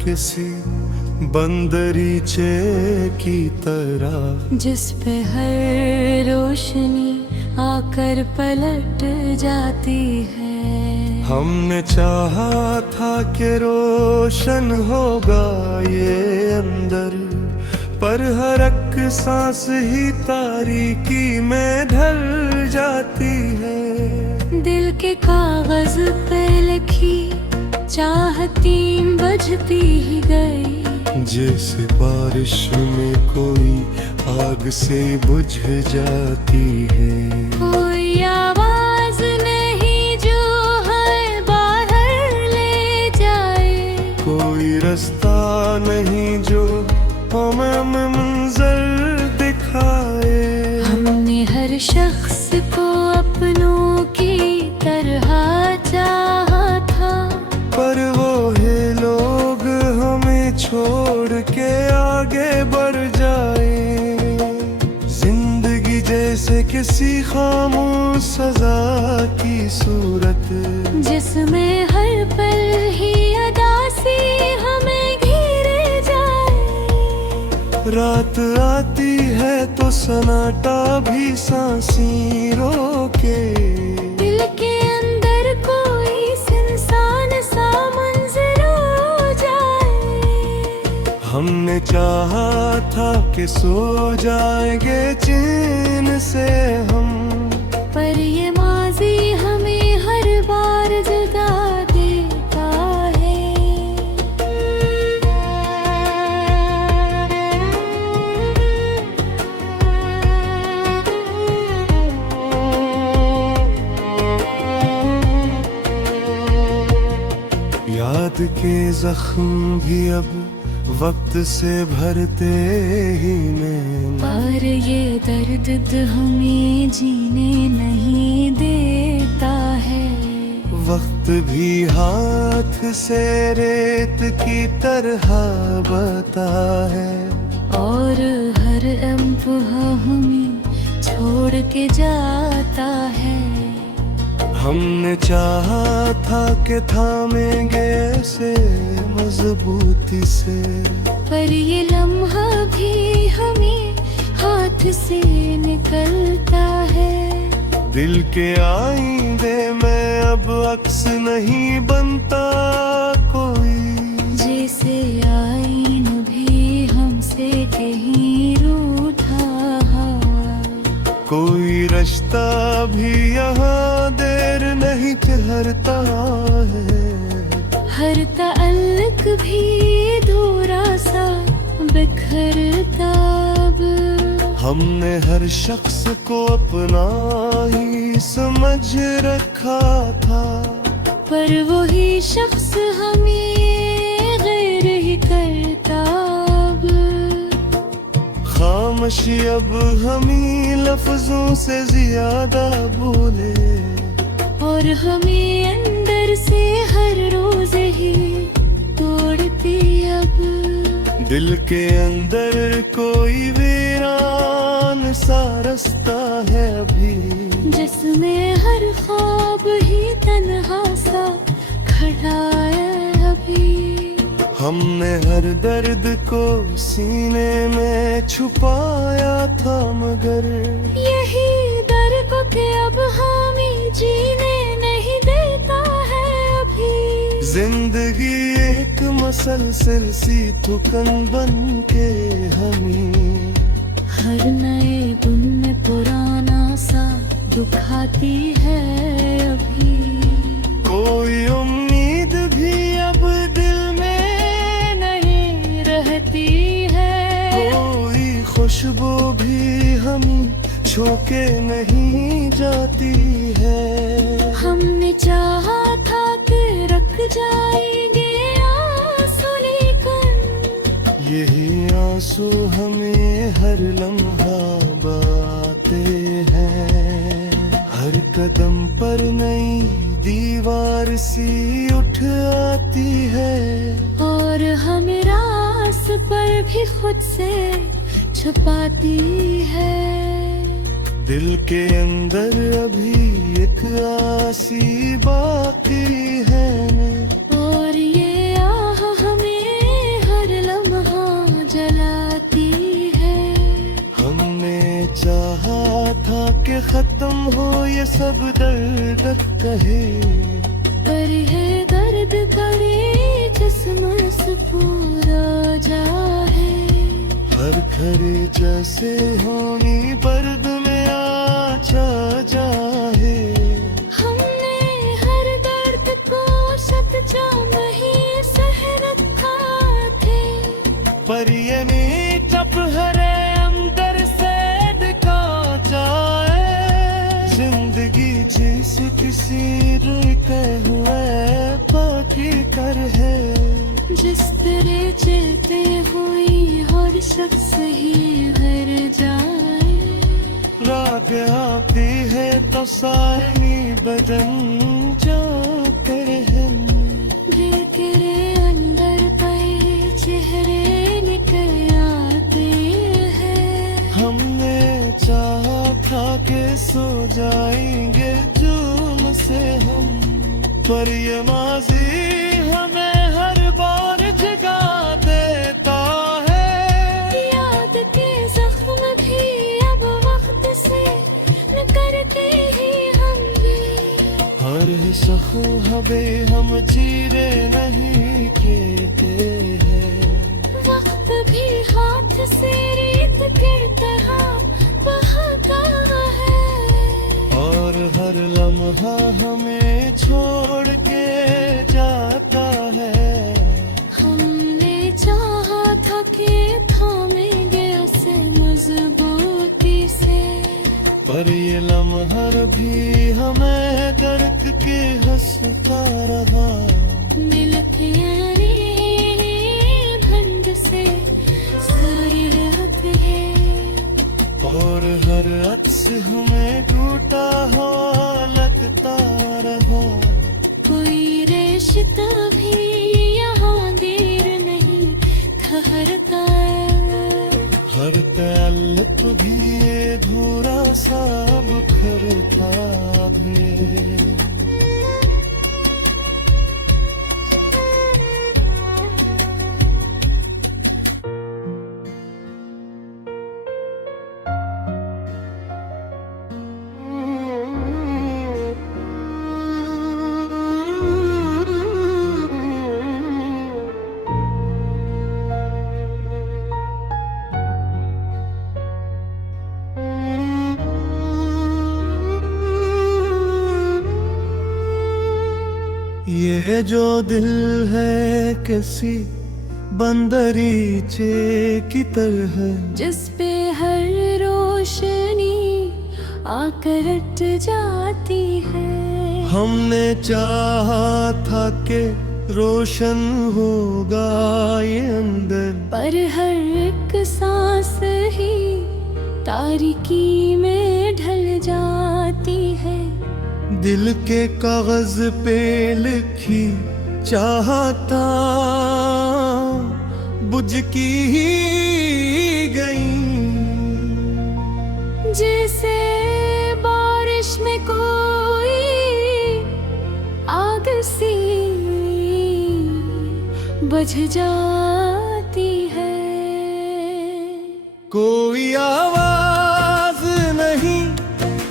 किसी बंदरीचे की तरह, जिस पे हर रोशनी आकर पलट जाती है। हमने चाहा था कि रोशन होगा ये अंदर, पर हर एक सांस ही तारीकी में ढल जाती है। दिल के कागज पे लिखी चाहती बजती ही गई, जैसे बारिश में कोई आग से बुझ जाती है। कोई आवाज नहीं जो है बाहर ले जाए, कोई रास्ता नहीं जो हमें मंज़िल दिखाए। हमने हर शख्स को अपनों की तरह चाहा था, पर वो है लोग हमें छोड़ के आगे बढ़ जाए। जिंदगी जैसे किसी खामोश सजा की सूरत, जिसमें हर पल ही अदासी हमें घेरे जाए। रात आती है तो सन्नाटा भी सांसें रोके, दिल के अंदर कोई सुनसान सा मंजर हो जाए। हमने चाहा था कि सो जाएंगे चैन से हम, पर ये माजी हमें हर बार जगा देता है। याद के जख्म भी अब वक्त से भरते ही में, पर ये दर्द हमें जीने नहीं देता है। वक्त भी हाथ से रेत की तरह बता है, और हर लम्हा हमें छोड़ के जाता है। हमने चाहा था कि थामेंगे ऐसे मजबूती से, पर ये लम्हा भी हमें हाथ से निकलता है। दिल के आईंदे में अब अक्स नहीं बनता कोई, जैसे आईन भी हमसे कहीं रूठा हुआ। कोई रिश्ता भी यहाँ देर नहीं ठहरता है। हर ताल्लुक भी अधूरा सा बिखरता अब। हमने हर शख्स को अपना ही समझ रखा था, पर वही शख्स हमें गैर ही करता अब। खामोशी अब हमें लफ्जों से ज्यादा बोले, और हमें अंदर से हर रोज ही तोड़ती अब। दिल के अंदर कोई वीरान सा रास्ता है अभी, जिसमें हर ख्वाब ही तन्हा सा खड़ा है अभी। हमने हर दर्द को सीने में छुपाया था, मगर यही डर को कि अब हमें जीने नहीं देता है अभी। जिंदगी एक मसलसल सी थुकन बन के हमें हर नए दिन में पुराना सा दुखाती है अभी। कोई उम्मीद भी अब दिल में नहीं रहती है, कोई खुशबू भी हमें छोके नहीं जाती है। हमने चाहा था कि रख जाएंगे आंसू लेकर, यही आंसू हमें हर लम्हा बाते हैं। हर कदम पर नई दीवार सी उठ आती है, और हमें रास पर भी खुद से छुपाती है। दिल के अंदर अभी एक आसी बाकी है, और ये आह हमें ये सब दर्द कहे, पर है दर्द करे जिस्म से पूरा जाए। हर खरे जैसे होनी पर्द में आचा जाए। हमने हर दर्द को सच्चा नहीं सह रखा थे, पर ये मीठप हरे अंदर से दिखा जाए। जिंदगी जिस किसी रुके हुए बाकी कर है, जिस तरह चलते हुई हर शख्स ही भर जाए। राग आती है तो सारी बदन जाकर है। दिल तेरे अंदर पे चेहरे निकल आते हैं। हमने चाहा था कि सो जाएंगे जुल्म से हम, पर ये माजी हमें हर बार जगा देता है। याद के जख्म भी अब वक्त से न करते ही हम भी। हर सख्म हमें हम चीरे नहीं कहते हैं। वक्त भी हाथ से रेत की तरह बहाता है, और हर लम्हा हमें छोड़ के जाता है। हमने चाहा था कि थामेंगे उसे मजबूती से, पर ये लम्हा भी हमें दर्द के हंसता रहा। मिलते यानी धंध से सारी रात है, और हर अक्स हमें टूटा हुआ लगता रहा। कोई रिश्ता भी यहाँ देर नहीं ठहरता। हर ताल्लुक भी ये धूरा सा बिखरता है। ये जो दिल है किसी बंदरीचे की तरह, जिस पे हर रोशनी आकर अट जाती है। हमने चाहा था कि रोशन होगा ये अंदर, पर हर एक सांस ही तारीकी में ढल जाती है। दिल के कागज पे लिखी चाहता बुझ की ही गई। जैसे बारिश में कोई आग सी बुझ जाती है। कोई आवाज नहीं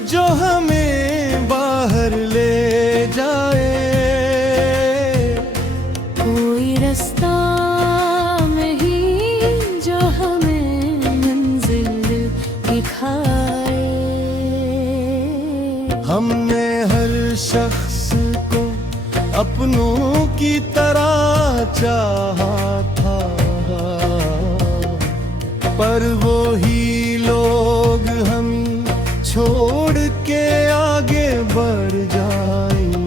जो हमें बाहर ले जाए, कोई रास्ता नहीं जो हमें मंजिल दिखाए। हमने हर शख्स को अपनों की तरह चाहा था, पर वो ही लोग हम छोड़ के आगे बढ़ जाएं।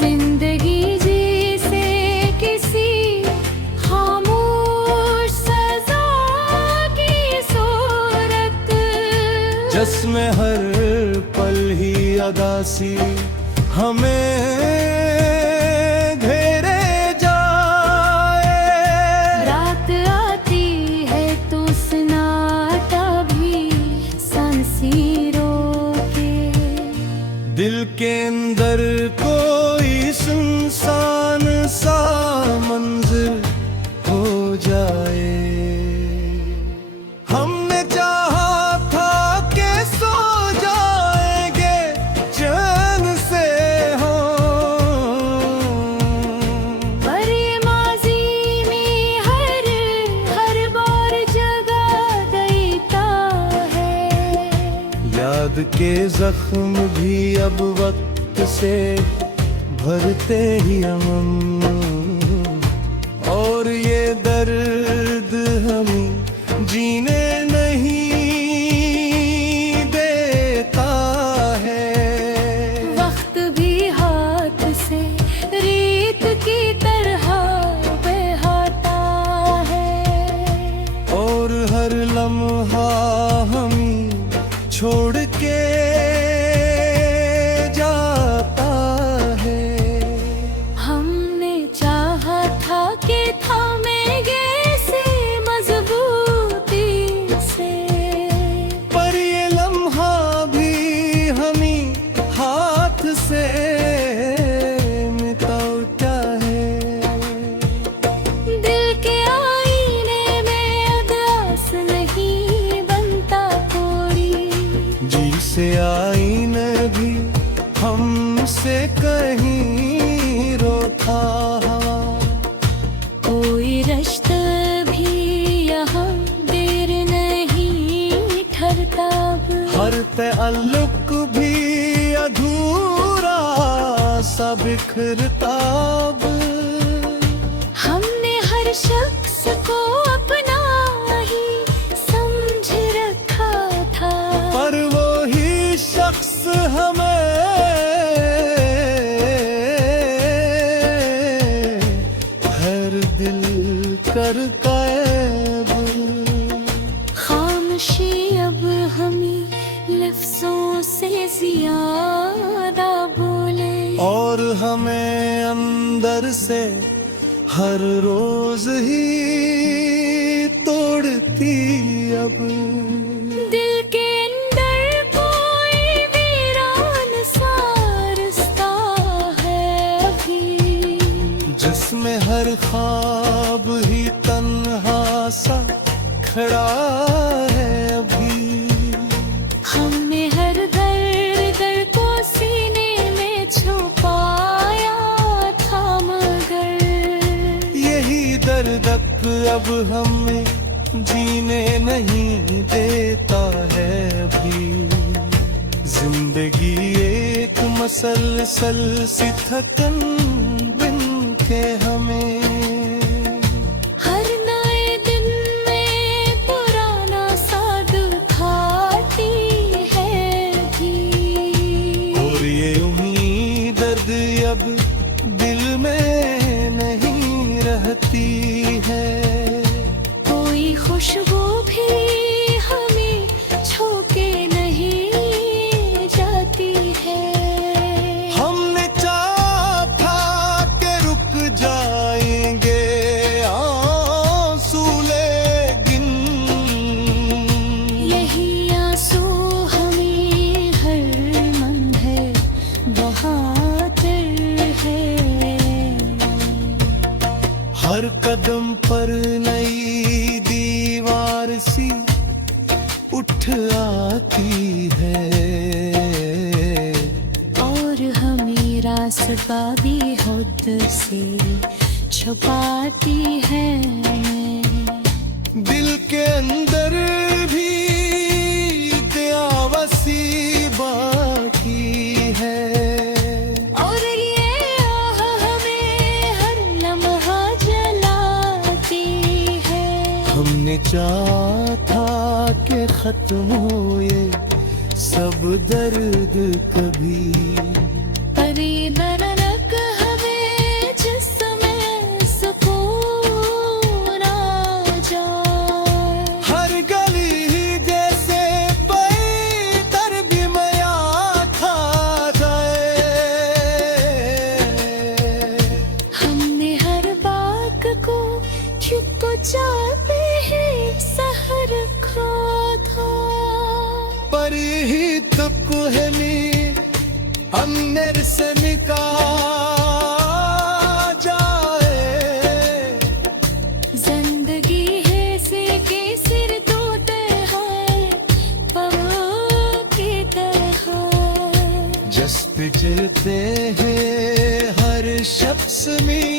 जिंदगी जैसे किसी खामोश सजा की सूरत, जिसमें हर पल ही अदासी हमें घेरे जाए। रात आती है तो सन्नाटा भी सांसें रोके। दिल के अंदर कोई सुनसान सा मंजिल हो जाए। हमने चाहा था कि सो जाए। याद के जख्म भी अब वक्त से भरते ही हम, और ये दर्द हमें जीने नहीं देता है। वक्त भी हाथ से रेत की तरह बहाता है, और हर लम्हा हमें छोड़ के जाता है। हमने चाहा था कि थामेंगे इसे मजबूती से, पर ये लम्हा भी हमें हाथ से मिटता है। दिल के आईने में अदास नहीं बनता कोई, जी से आईने भी हमसे कहीं रोता हवा। कोई रिश्ता भी यहाँ देर नहीं ठहरता अब। हर ताल्लुक भी अधूरा सा बिखरता अब। हमने हर शख्स को अपना ही समझ रखा था, पर वो ही शख्स हमें हर दिल कर कैब। खामोशी अब हमें लफ्जों से ज्यादा बोले, और हमें अंदर से हर रोज ही तोड़ती अब। दिल के अंदर कोई वीरान सा रास्ता है अभी, जिसमें हर ख्वाब ही तन्हा सा खड़ा है अभी। हमने हर दर्द को सीने में छुपाया था, मगर यही दर्द अब हमें जीने नहीं देता है अभी। जिंदगी एक मसलसल सी थकन बिन के हमें, हर नए दिन में पुराना सा दुखाती है भी। और ये उम्मीद दर्द अब दिल में नहीं रहती है। कोई खुशबू भी हमें छू के नहीं जाती है। हमने चाहा था कि रुक जाएंगे आंसू लेकिन, यही आंसू हमें हर मन है बहाते हैं। हर कदम पर नई दीवार सी उठ आती है, और हमें रास्ता भी खुद से छुपाती है। दिल के अंदर भी दयावसी बाकी है, और ये आह हमें हर लम्हा जलाती है। हमने चाहा था कि खत्म हो ये सब दर्द कभी, पर ये दर्द हमें जिसमें सुकून आ जाए। हर गली जैसे पैतर भी मया खा जाए। हमने हर बात को चुप चाहते हैं सहर खो था, पर ही तो कुहनी अंदर से निकाल जाए। जिंदगी है से के सिर धोते हैं परों की तरह, जस पे चलते हैं हर शख्स में